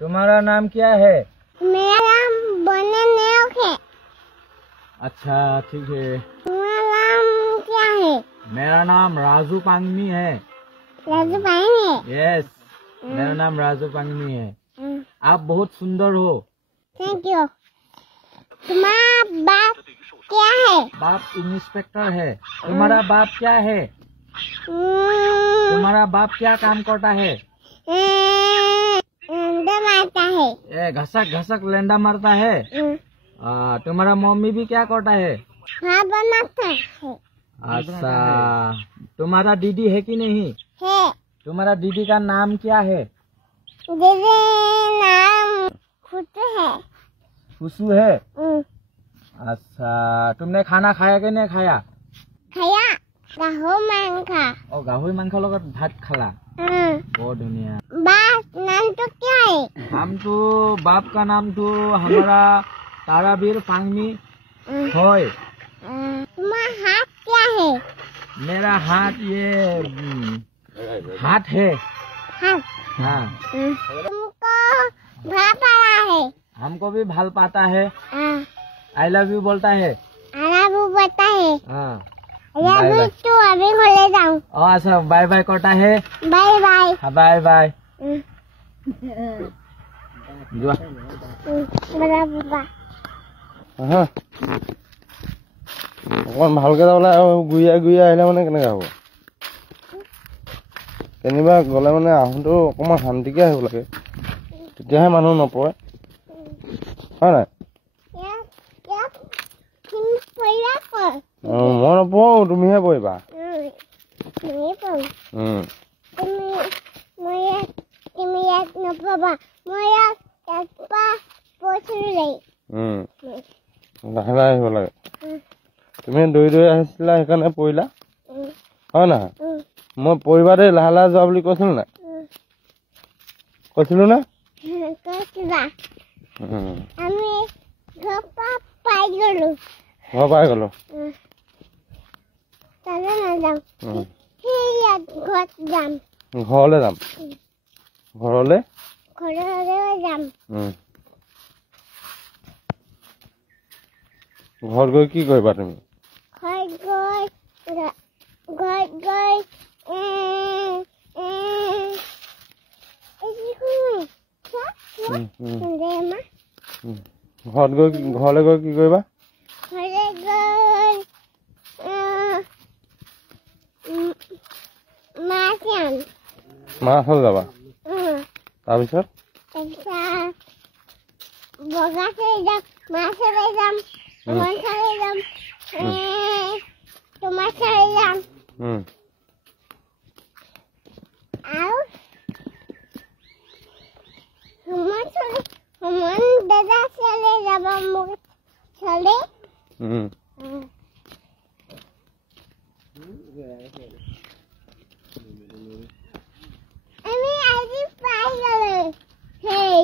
तुम्हारा नाम क्या है? मेरा नाम बननेक है। अच्छा ठीक है। तुम्हारा नाम क्या है? मेरा नाम राजू पांगमी है। राजू पाएंगे? यस, मेरा नाम राजू पांगमी है। आप बहुत सुंदर हो। Thank you. तुम्हारा बाप क्या है? बाप इंस्पेक्टर है। तुम्हारा बाप क्या है? तुम्हारा बाप क्या काम करता है? लेंडा मारता है। ए घसक घसक लेंडा मारता है। तुम्हारा मम्मी भी क्या करता है? हाँ बनाता है। अच्छा, तुम्हारा दीदी है कि नहीं? है। तुम्हारा दीदी का नाम क्या है? दीदी नाम खुशू है। खुशू है। अच्छा, तुमने खाना खाया कि नहीं खाया? खाया। गाहरी मांस। और गाहरी मांस লগত भात खाला। बहुत धुनिया। बाप नाम तो क्या है? हम तो बाप का नाम तो हमारा तारावीर पांगमी है। तुम्हारा हाथ क्या है? मेरा हाथ ये हाथ है। हाथ। हाँ। तुमको भा पाया है? हमको भी भाल पाता है। आई लव यू बोलता है। वो बता है। हाँ। अभी तो अभी खोले जाऊँ। अच्छा, बाय बाय करता है। Bye bye. हाँ बाय बाय। बड़ा बाबा। অকমান ভালকে যাবলে গুইয়া গুইয়া আহিলে মানে কেনেকে হ'ব? কেনিবা গ'লে মানে আহোঁতেও অকমান শান্তিকে আহিব লাগে, তেতিয়াহে মানুহ নপৰে, হয় নাই? মই নপঢ়ো, তুমিহে পঢ়িবা। লাহে লাহে আহিব লাগে। তুমি দৌৰি দৌৰি আহিছিলা সেইকাৰণে পঢ়িলা, হয় নহয়? মই পঢ়িবা দেই, লাহে লাহে যোৱা বুলি কৈছিলো নাই? কৈছিলো নে? ঘৰ পাই গলো। ঘৰলে যাম। ঘৰলে যাম। ঘৰত গৈ কি কৰিবা তুমি? ঘৰলে গৈ কি কৰিবা? মাছ যাবা, তাৰপিছত বগাতে যাম, মাছলৈ যাম, মনসালৈ যাম, তোমাৰ চালৈ যাম। আৰু সুমন দাদা চালৈ যাব, মোক চালে। আমি আজি পাই গলো। হেই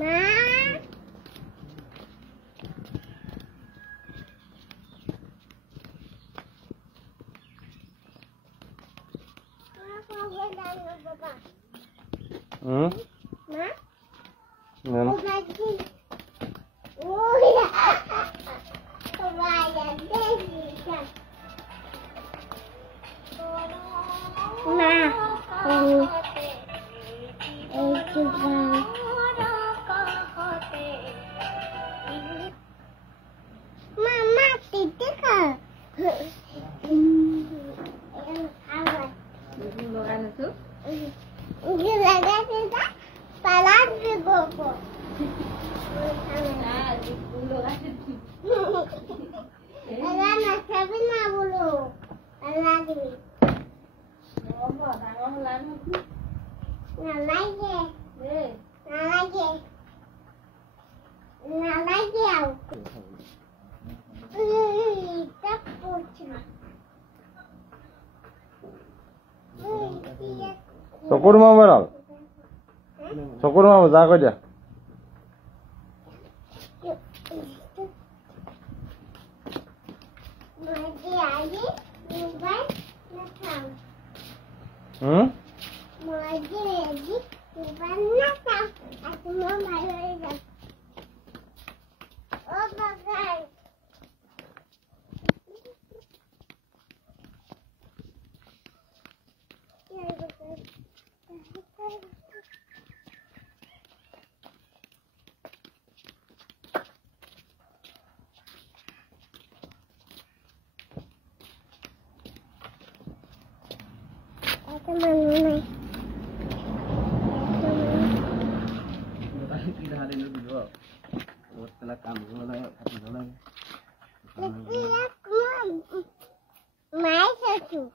মা চকুৰ মাৰ চকুৰ মাৰ যা কৈ দিয়া। Mai satu.